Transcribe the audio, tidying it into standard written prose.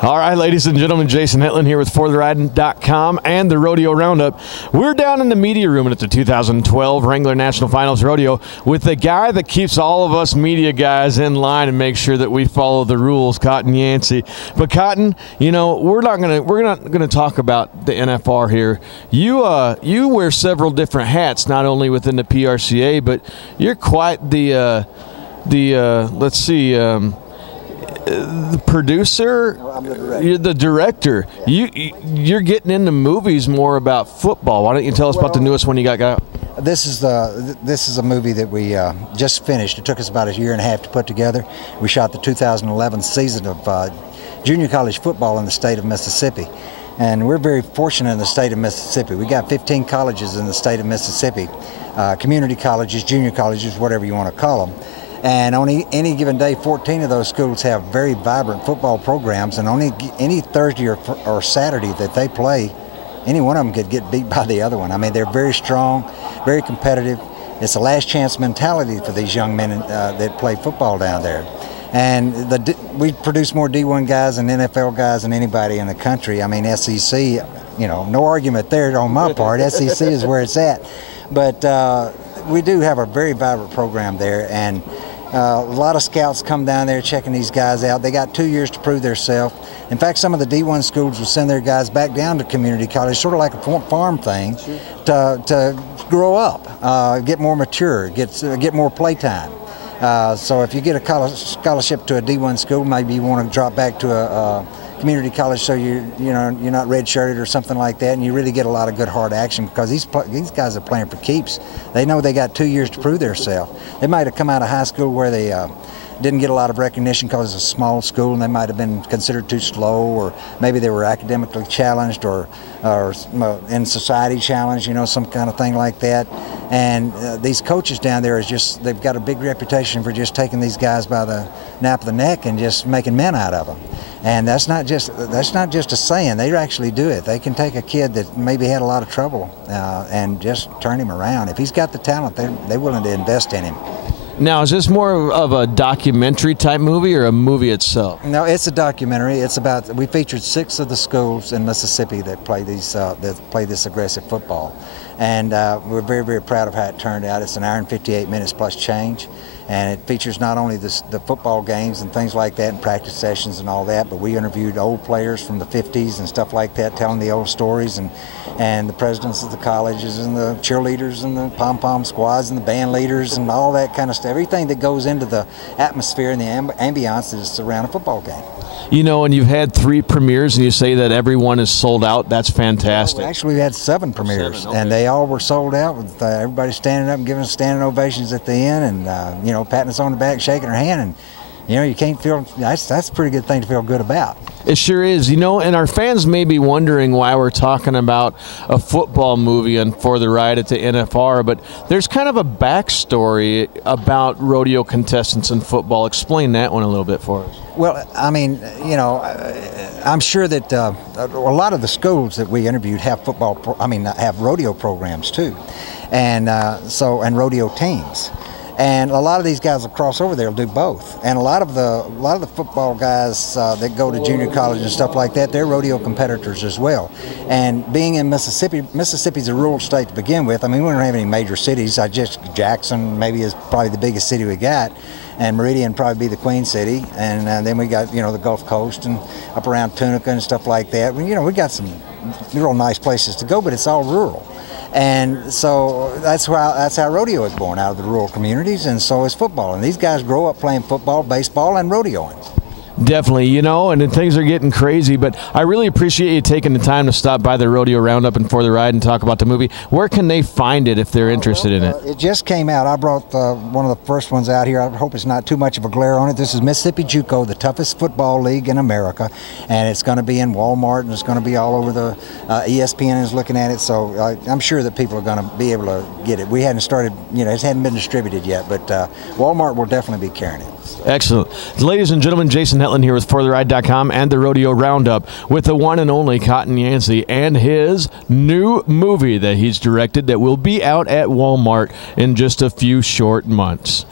All right, ladies and gentlemen, Jason Hetland here with ForTheRide.com and the Rodeo Roundup. We're down in the media room at the 2012 Wrangler National Finals Rodeo with the guy that keeps all of us media guys in line and makes sure that we follow the rules, Cotton Yancy. But Cotton, you know, we're not gonna talk about the NFR here. You wear several different hats, not only within the PRCA, but you're quite the producer. No, I'm the director. You're the director. You're getting into movies more about football. Why don't you tell us about the newest one you got out? This is a movie that we just finished. It took us about a year and a half to put together. We shot the 2011 season of junior college football in the state of Mississippi. And we're very fortunate in the state of Mississippi. We got 15 colleges in the state of Mississippi, community colleges, junior colleges, whatever you want to call them. And on any given day, 14 of those schools have very vibrant football programs, and on any Thursday or Saturday that they play, any one of them could get beat by the other one. I mean, they're very strong, very competitive. It's a last chance mentality for these young men that play football down there. And we produce more D1 guys and NFL guys than anybody in the country. I mean, SEC, you know, no argument there on my part. SEC is where it's at. But we do have a very vibrant program there, and a lot of scouts come down there checking these guys out. They got 2 years to prove themselves. In fact, some of the D1 schools will send their guys back down to community college, sort of like a farm thing, to grow up, get more mature, get more playtime. So if you get a scholarship to a D1 school, maybe you want to drop back to a community college so you're not redshirted or something like that, and you really get a lot of good hard action because these guys are playing for keeps. They know they got 2 years to prove themselves. They might have come out of high school where they didn't get a lot of recognition because it's a small school and they might have been considered too slow, or maybe they were academically challenged or in society challenged, you know, some kind of thing like that. And these coaches down there they've got a big reputation for just taking these guys by the nape of the neck and just making men out of them. And that's not just a saying. They actually do it. They can take a kid that maybe had a lot of trouble and just turn him around. If he's got the talent, they're willing to invest in him. Now, is this more of a documentary type movie or a movie itself? No, it's a documentary. We featured 6 of the schools in Mississippi that play this aggressive football, and we're very, very proud of how it turned out. It's an hour and 58 minutes plus change, and it features not only the football games and things like that and practice sessions and all that, but we interviewed old players from the 50s and stuff like that, telling the old stories, and the presidents of the colleges and the cheerleaders and the pom-pom squads and the band leaders and all that kind of stuff. Everything that goes into the atmosphere and the ambiance that is around a football game. You know, and you've had 3 premieres, and you say that everyone is sold out. That's fantastic. Well, actually, we had 7 premieres, okay. And they all were sold out with everybody standing up and giving us standing ovations at the end, and you know, patting us on the back, shaking our hand, and you know, you can't feel that's a pretty good thing to feel good about. It sure is. You know, and our fans may be wondering why we're talking about a football movie on For the Ride at the NFR, but there's kind of a backstory about rodeo contestants in football. Explain that one a little bit for us. Well, I mean, you know, I'm sure that a lot of the schools that we interviewed have have rodeo programs too, and rodeo teams. And a lot of these guys will cross over there will do both. And a lot of the football guys that go to junior college and stuff like that, they're rodeo competitors as well. And being in Mississippi's a rural state to begin with. I mean, we don't have any major cities. Jackson maybe is probably the biggest city we got, and Meridian probably be the Queen City. And then we got, you know, the Gulf Coast and up around Tunica and stuff like that. You know, we got some real nice places to go, but it's all rural. And so that's how rodeo is born, out of the rural communities, and so is football. And these guys grow up playing football, baseball, and rodeoing. Definitely, you know, and things are getting crazy, but I really appreciate you taking the time to stop by the Rodeo Roundup and For the Ride and talk about the movie. Where can they find it if they're interested in it? It just came out. I brought one of the first ones out here. I hope it's not too much of a glare on it. This is Mississippi Juco, the toughest football league in America, and it's going to be in Walmart, and it's going to be all over the ESPN is looking at it, so I'm sure that people are going to be able to get it. We hadn't started, you know, it hadn't been distributed yet, but Walmart will definitely be carrying it. Excellent. Ladies and gentlemen, Jason Hetland here with ForTheRide.com and the Rodeo Roundup with the one and only Cotton Yancy and his new movie that he's directed that will be out at Walmart in just a few short months.